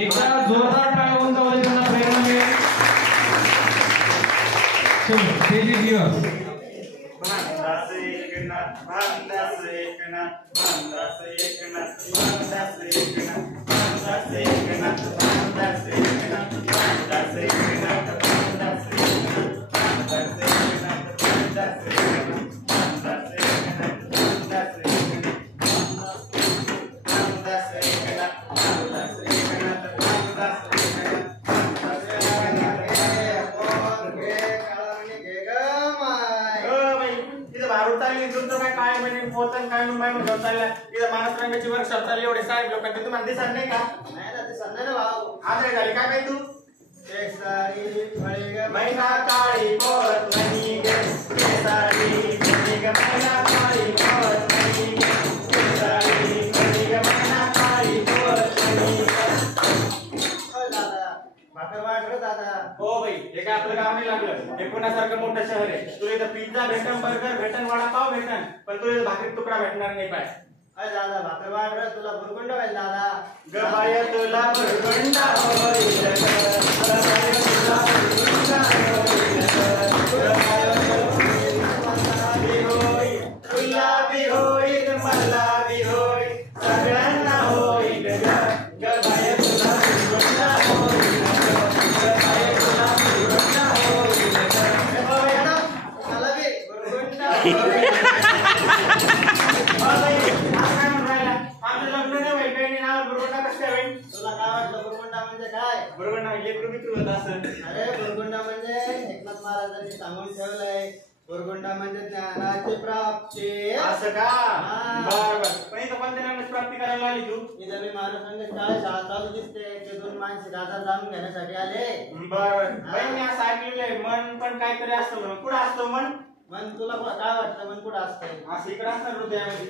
एकदा जोरदार टाळ्या वाजवून त्यांना प्रेरणा मिळेल. तेजी दिवस मानसरंगाची वर्कशॉप चालली एवढे साहेब लोकांचे तुम्हाला दिसत नाही का? नाही ना दिसत नाही ना भाऊ. आजारी झाली काय बाई तू? महिना काळी पोत नाही ग केसारी ग महिना काळी पोत नाही केसारी ग महिना काळी पोत नाही. दादा भाकर वाढ दादा. हो बाई हे काय आपलं गाव नाही लागलं. हे पुण्यासारखं मोठं शहर आहे. तुला इथं पिझ्झा भेटन बर्गर भेटन वडापाव भेटन पण तुला भाकरी तुकडा भेटणार नाही पाय. दादा भाकर वाढ तुला बुरगुंड होईल दादा. गबाय तुला बुरगुंड होईल गबाय तुला बुरगुंड होईल तुला बी होईल मला बी होईल सगळ्यांना होईल गबाय तुला बुरगुंड होईल गबाय तुला बुरगुंड होईल मला बी बुरगुंड होईल. अरे बुरगुंडा म्हणजे एकनाथ महाराजांनी सांगून ठेवलंय. बुरगुंडा म्हणजे ज्ञानाची प्राप्ती. असं का? बरोबर. पण इथं कोणत्या ज्ञानाची प्राप्ती करायला आली तू? इथं मी महाराजांनी शाळा चालू दिसते ते दोन माणसे राजा जाणून घेण्यासाठी आले. बरोबर. मी असं ऐकलेलं मन पण काहीतरी असतं म्हणून. कुठं असतं मन? मन तुला काय वाटतं मन कुठं असतं? असं इकडे असतं हृदयामध्ये.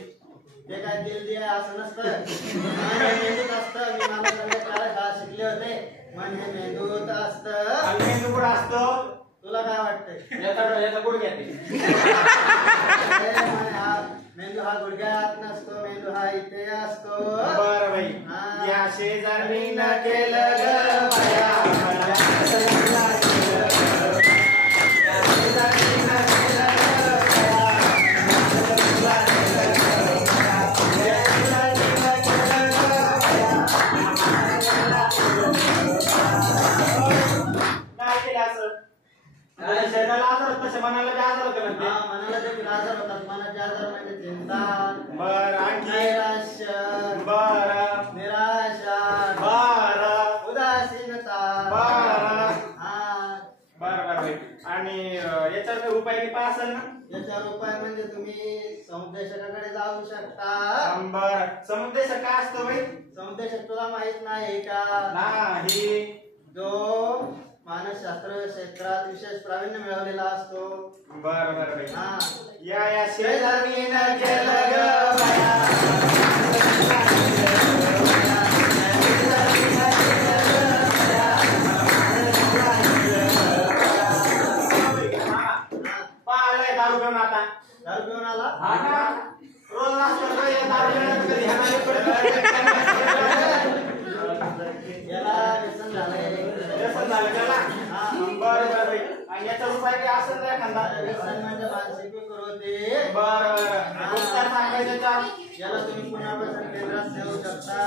ते काय दिल दे असं नसतं. मेंदूत असतं. मी महाराजांच्या शाळा शिकले होते. म्हणजे मेंदूत असतं. मेंदू कुठं असतो? तुला काय वाटतंय? याचा गुडघ्यात. मेंदू हा गुडघ्यात नसतो. मेंदू हा इथे असतो. बरं बाई. या शेजारीनं केलं ग बाया मनाला आजार होतं म्हणते. मनाला देखील आजार होतात. मनाचे आजार म्हणजे चिंता. बर आणखी नैराश्य. बर निराशा. बर उदासीनता. बर बर बर. आणि याच्यावर उपाय किती असेल ना? याच्यावर उपाय म्हणजे तुम्ही समुपदेशकाकडे जाऊ शकता. बर समुपदेशक काय असतो बाई? समुपदेशक तुला माहित नाही का? नाही. जो मानसशास्त्र क्षेत्रात विशेष प्रावीण्य मिळवलेला असतो. बरं बरं बाई. या शेजारीनं केलं ग बाया पाहिलंय दारू घेऊन आता. दारू घेऊन आला रोज नाश्ता याला व्यसन झालंय. व्यसन झालं त्याला. बरं बरं बाई. आणि याचा उपाय काय असेल त्या एखादा? व्यसन म्हणजे मानसिक विकृती. बरं बरं. उपचार सांगायचा याला तुम्ही पुनर्वसन केंद्रात ठेवू शकता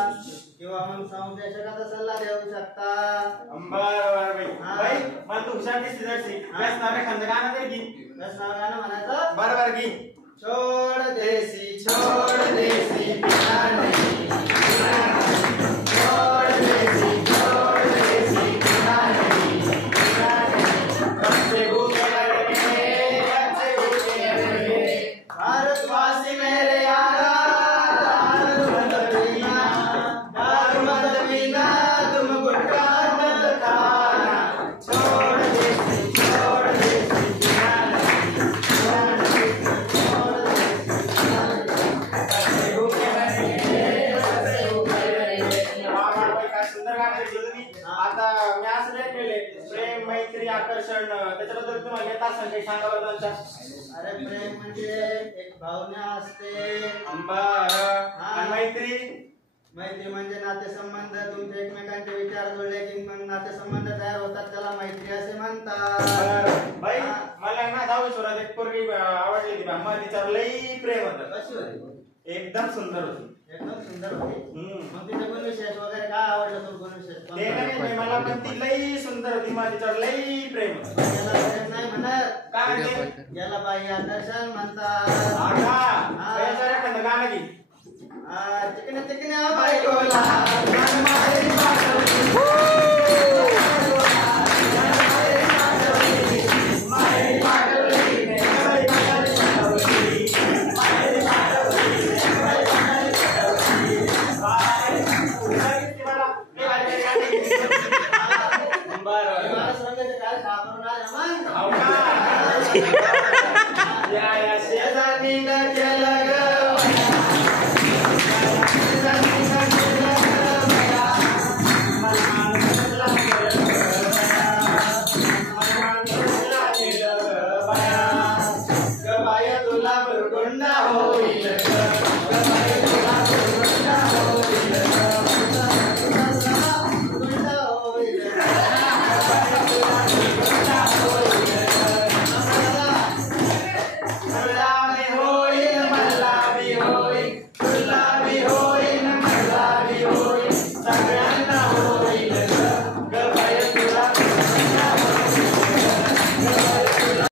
किंवा मग समुपदेशकाचा सल्ला देऊ शकता. बरं बरं बाई. बाई मला तू हुशार दिसते जरशी. व्यसनावर एखादं गाणं दे की. व्यसनावर गाणं म्हणायचं. बरं बरं की. छोड़ देसी छोड़ देसी पिना नहीं छोड़ देसी पिना नहीं बच्चे भूखे लगे भारतवासी मेरे यारा दारू मत पीना तुम गुटखा मत खाना छोड़ देसी पिना नहीं गाणं घेतलं तुम्ही. आता मी असं नाही केले प्रेम मैत्री आकर्षण त्याच्याबद्दल तुम्हाला येत असेल काही सांगा बरं दोन चार. अरे प्रेम म्हणजे एक भावना असते. बरं. आणि मैत्री मैत्री म्हणजे नातेसंबंध, तुमचे एकमेकांचे विचार जुळले की मग नातेसंबंध तयार होतात, त्याला मैत्री असे म्हणतात. बरं. बाई मला ना 10वी वर्षात एक पोरगी आवडली ती मला तिच्यावर लई प्रेम होतं. कशी होती? एकदम सुंदर होती. एकदम सुंदर होती. हम्म. मग तिचे गुण विशेष वगैरे काय आवडलं तो गुण विशेष? ते नाही मला पण ती लई सुंदर होती मला तिच्यावर लई प्रेम होतं. याला प्रेम नाही म्हणत, काय म्हणते याला बाह्य आकर्षण म्हणतात. आगा याच्यावर एखादं गाणं घे. चिकने चिकने बायकोला बरं काय सापडून आले मग